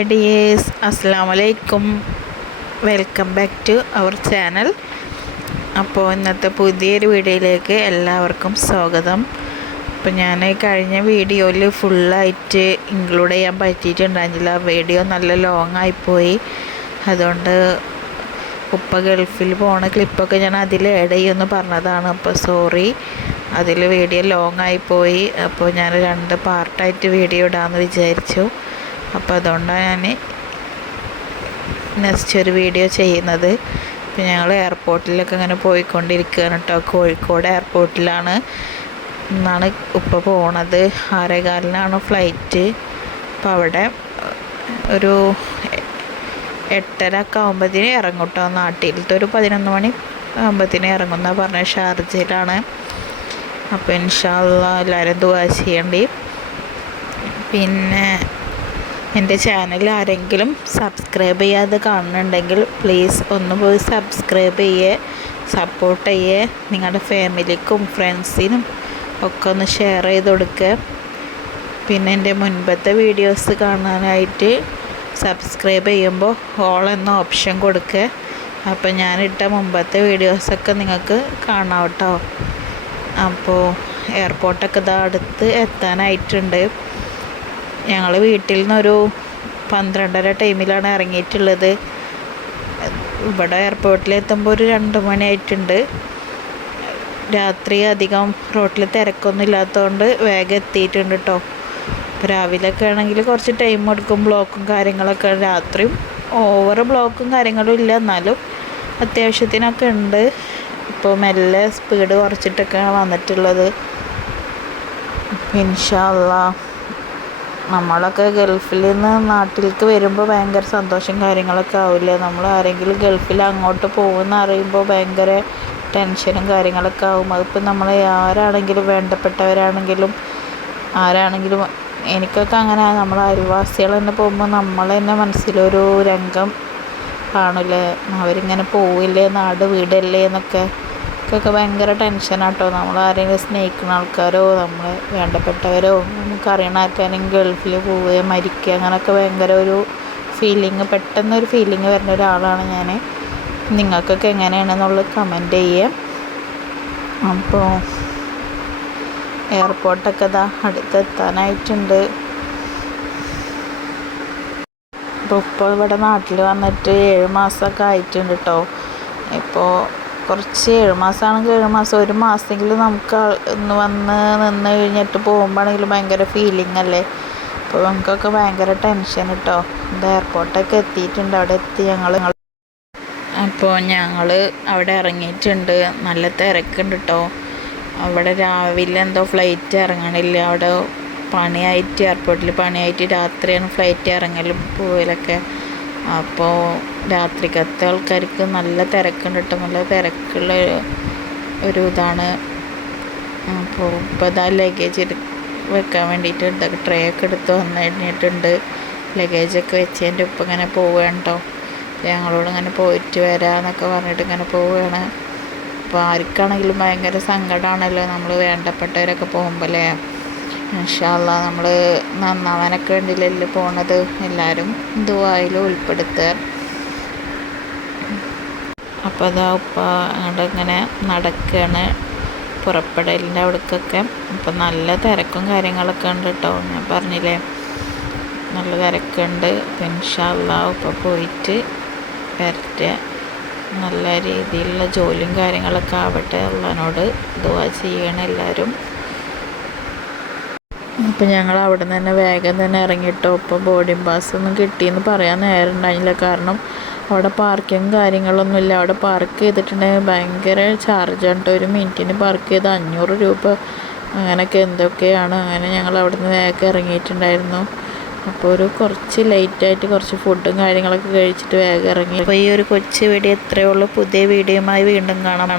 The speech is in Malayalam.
ഹായ് ഡിയേഴ്സ് അസ്സാം വലൈക്കും welcome back to our channel. അപ്പോൾ ഇന്നത്തെ പുതിയൊരു വീഡിയോയിലേക്ക് എല്ലാവർക്കും സ്വാഗതം. അപ്പോൾ ഞാൻ കഴിഞ്ഞ വീഡിയോയിൽ ഫുള്ളായിട്ട് ഇൻക്ലൂഡ് ചെയ്യാൻ പറ്റിയിട്ടുണ്ടായിരുന്നില്ല. വീഡിയോ നല്ല ലോങ് ആയിപ്പോയി അതുകൊണ്ട് ഉപ്പ ഗൾഫിൽ പോണ ക്ലിപ്പൊക്കെ ഞാൻ അതിൽ ആഡ് ചെയ്യുമെന്ന് പറഞ്ഞതാണ്. അപ്പോൾ സോറി അതിൽ വീഡിയോ ലോങ് ആയിപ്പോയി അപ്പോൾ ഞാൻ രണ്ട് പാർട്ടായിട്ട് വീഡിയോ ഇടാമെന്ന് വിചാരിച്ചു. അപ്പോൾ അതുകൊണ്ടാണ് ഞാൻ നെക്സ്റ്റ് ഒരു വീഡിയോ ചെയ്യുന്നത്. ഇപ്പം ഞങ്ങൾ എയർപോർട്ടിലൊക്കെ ഇങ്ങനെ പോയിക്കൊണ്ടിരിക്കുകയാണ് കേട്ടോ. കോഴിക്കോട് എയർപോർട്ടിലാണ് എന്നാണ് ഇപ്പോൾ പോണത്. ആറേകാലിനാണ് ഫ്ലൈറ്റ്. അപ്പോൾ അവിടെ ഒരു എട്ടര ഒക്കെ ആകുമ്പോഴത്തേന് ഇറങ്ങും കേട്ടോ നാട്ടിലത്തെ ഒരു പതിനൊന്ന് മണി ആകുമ്പോഴത്തേന് ഇറങ്ങുന്ന പറഞ്ഞ ഷാർജയിലാണ്. അപ്പോൾ ഇൻഷാല്ല എല്ലാവരും ദുവാ ചെയ്യേണ്ടി. പിന്നെ എന്റെ ചാനൽ ആരെങ്കിലും സബ്സ്ക്രൈബ് ചെയ്യാതെ കാണുന്നുണ്ടെങ്കിൽ പ്ലീസ് ഒന്ന് പോയി സബ്സ്ക്രൈബ് ചെയ്യേ സപ്പോർട്ട് ചെയ്യേ നിങ്ങളുടെ ഫാമിലിക്കും ഫ്രണ്ട്സിനും ഒക്കെ ഒന്ന് ഷെയർ ചെയ്ത് കൊടുക്കുക പിന്നെ എന്റെ മുൻപത്തെ വീഡിയോസ് കാണാനായിട്ട് സബ്സ്ക്രൈബ് ചെയ്യുമ്പോൾ ഓൾ എന്ന ഓപ്ഷൻ കൊടുക്കുക അപ്പോൾ ഞാനിട്ട മുമ്പത്തെ വീഡിയോസൊക്കെ നിങ്ങൾക്ക് കാണാം കേട്ടോ അപ്പോൾ എയർപോർട്ടൊക്കെ ഇതാ അടുത്ത് എത്താനായിട്ടുണ്ട്. ഞങ്ങൾ വീട്ടിൽ നിന്നൊരു പന്ത്രണ്ടര ടൈമിലാണ് ഇറങ്ങിയിട്ടുള്ളത്. ഇവിടെ എയർപോർട്ടിൽ എത്തുമ്പോൾ ഒരു രണ്ട് മണിയായിട്ടുണ്ട്. രാത്രി അധികം റോട്ടിൽ തിരക്കൊന്നും ഇല്ലാത്തതുകൊണ്ട് വേഗം എത്തിയിട്ടുണ്ട് കേട്ടോ രാവിലെയൊക്കെ ആണെങ്കിൽ കുറച്ച് ടൈം എടുക്കും ബ്ലോക്കും കാര്യങ്ങളൊക്കെ. രാത്രിയും ഓവർ ബ്ലോക്കും കാര്യങ്ങളും ഇല്ല. എന്നാലും അത്യാവശ്യത്തിനൊക്കെ ഉണ്ട്. ഇപ്പോൾ മെല്ലെ സ്പീഡ് കുറച്ചിട്ടൊക്കെയാണ് വന്നിട്ടുള്ളത്. ഇൻഷാല്ല നമ്മളൊക്കെ ഗൾഫിൽ നിന്ന് നാട്ടിലേക്ക് വരുമ്പോൾ ഭയങ്കര സന്തോഷം കാര്യങ്ങളൊക്കെ ആവില്ലേ? നമ്മൾ ആരെങ്കിലും ഗൾഫിൽ അങ്ങോട്ട് പോകുമെന്ന് അറിയുമ്പോൾ ഭയങ്കര ടെൻഷനും കാര്യങ്ങളൊക്കെ ആവും. അതിപ്പോൾ നമ്മൾ ആരാണെങ്കിലും വേണ്ടപ്പെട്ടവരാണെങ്കിലും ആരാണെങ്കിലും എനിക്കൊക്കെ അങ്ങനെ നമ്മൾ അയൽവാസികൾ തന്നെ പോകുമ്പോൾ നമ്മൾ തന്നെ മനസ്സിലൊരു രംഗം കാണില്ലേ അവരിങ്ങനെ പോവില്ലേ? നാട് വീടല്ലേ എന്നൊക്കെ. ഒക്കെ ഭയങ്കര ടെൻഷനാട്ടോ നമ്മൾ ആരെങ്കിലും സ്നേഹിക്കുന്ന ആൾക്കാരോ നമ്മളെ വേണ്ടപ്പെട്ടവരോ നമുക്കറിയണ ആർക്കാരെങ്കിലും ഗൾഫിൽ പോവുകയോ മരിക്കുക അങ്ങനെയൊക്കെ ഭയങ്കര ഒരു ഫീലിങ് പെട്ടെന്നൊരു ഫീലിംഗ് വരുന്ന ഒരാളാണ് ഞാൻ നിങ്ങൾക്കൊക്കെ എങ്ങനെയാണെന്നുള്ളത് കമന്റ് ചെയ്യുക അപ്പോൾ എയർപോർട്ടൊക്കെ ഇതാ അടുത്തെത്താനായിട്ടുണ്ട്. ഇപ്പോൾ ഇപ്പോൾ ഇവിടെ നാട്ടിൽ വന്നിട്ട് ഏഴ് മാസമൊക്കെ ആയിട്ടുണ്ട് കേട്ടോ ഇപ്പോൾ കുറച്ച് ഏഴ് മാസമാണെങ്കിൽ ഏഴ് മാസം ഒരു മാസമെങ്കിലും നമുക്ക് വന്ന് നിന്ന് കഴിഞ്ഞിട്ട് പോകുമ്പോഴാണെങ്കിലും ഭയങ്കര ഫീലിംഗ് അല്ലേ? അപ്പോൾ നമുക്കൊക്കെ ഭയങ്കര ടെൻഷൻ കേട്ടോ ഇത് എയർപോർട്ടൊക്കെ എത്തിയിട്ടുണ്ട്. അവിടെ എത്തി. ഞങ്ങൾ അപ്പോൾ ഞങ്ങൾ അവിടെ ഇറങ്ങിയിട്ടുണ്ട്. നല്ല തിരക്കുണ്ട് കേട്ടോ അവിടെ രാവിലെ എന്തോ ഫ്ലൈറ്റ് ഇറങ്ങണില്ല. അവിടെ പണിയായിട്ട് എയർപോർട്ടിൽ പണിയായിട്ട് രാത്രിയാണ് ഫ്ലൈറ്റ് ഇറങ്ങലും പോവലൊക്കെ. അപ്പോൾ രാത്രിക്കത്തെ ആൾക്കാർക്ക് നല്ല തിരക്കുണ്ട് കേട്ടോ. നല്ല തിരക്കുള്ള ഒരു ഇതാണ്. അപ്പോൾ ഇപ്പോൾ ഇതാ ലഗേജ് വെക്കാൻ വേണ്ടിയിട്ട് ഇതൊക്കെ ട്രേ ഒക്കെ എടുത്ത് വന്നു കഴിഞ്ഞിട്ടുണ്ട് ലഗേജൊക്കെ വെച്ചതിന്റെ ഉപ്പ് ഇങ്ങനെ പോവുകയാണ് കേട്ടോ. ഞങ്ങളോട് ഇങ്ങനെ പോയിട്ട് വരാമെന്നൊക്കെ പറഞ്ഞിട്ട് ഇങ്ങനെ പോവുകയാണ്. അപ്പോൾ ആർക്കാണെങ്കിലും ഭയങ്കര സങ്കടമാണല്ലോ നമ്മൾ വേണ്ടപ്പെട്ടവരൊക്കെ പോകുമ്പോൾ അല്ലേ? ഇൻഷാല്ല നമ്മൾ നന്നാവാനൊക്കെ ഉണ്ടല്ലോ പോണത്. എല്ലാവരും ദുബായിൽ ഉൾപ്പെടുത്തുക. അപ്പോൾ അതാ ഉപ്പ അങ്ങോട്ട് ഇങ്ങനെ നടക്കുകയാണ് പുറപ്പെടലിന്റെ അവിടേക്കൊക്കെ. അപ്പം നല്ല തിരക്കും കാര്യങ്ങളൊക്കെ ഉണ്ട് കേട്ടോ ഞാൻ പറഞ്ഞില്ലേ? നല്ല തിരക്കുണ്ട് അപ്പം ഇൻഷാല്ല ഉപ്പ പോയിട്ട് വരട്ടെ. നല്ല രീതിയിലുള്ള ജോലിയും കാര്യങ്ങളൊക്കെ ആവട്ടെ ഉള്ളതിനോട് ദുവാ ചെയ്യണം എല്ലാവരും അപ്പം ഞങ്ങൾ അവിടെ നിന്ന് തന്നെ വേഗം തന്നെ ഇറങ്ങിയിട്ടോ ഇപ്പോൾ ബോർഡിംഗ് പാസ് ഒന്നും കിട്ടിയെന്ന് പറയാൻ നേരം ഉണ്ടായില്ല. കാരണം അവിടെ പാർക്കിങ് കാര്യങ്ങളൊന്നുമില്ല അവിടെ പാർക്ക് ചെയ്തിട്ടുണ്ടെങ്കിൽ ഭയങ്കര ചാർജാണ് കേട്ടോ. ഒരു മിനിറ്റിന് പാർക്ക് ചെയ്ത് അഞ്ഞൂറ് രൂപ അങ്ങനെയൊക്കെ എന്തൊക്കെയാണ്. അങ്ങനെ ഞങ്ങൾ അവിടെ നിന്ന് വേഗം ഇറങ്ങിയിട്ടുണ്ടായിരുന്നു. അപ്പോൾ ഒരു കുറച്ച് ലേറ്റായിട്ട് കുറച്ച് ഫുഡും കാര്യങ്ങളൊക്കെ കഴിച്ചിട്ട് വേഗം ഇറങ്ങി. അപ്പോൾ ഈ ഒരു കൊച്ചു വീഡിയോ എത്രയുള്ള പുതിയ വീഡിയോയുമായി വീണ്ടും കാണാം.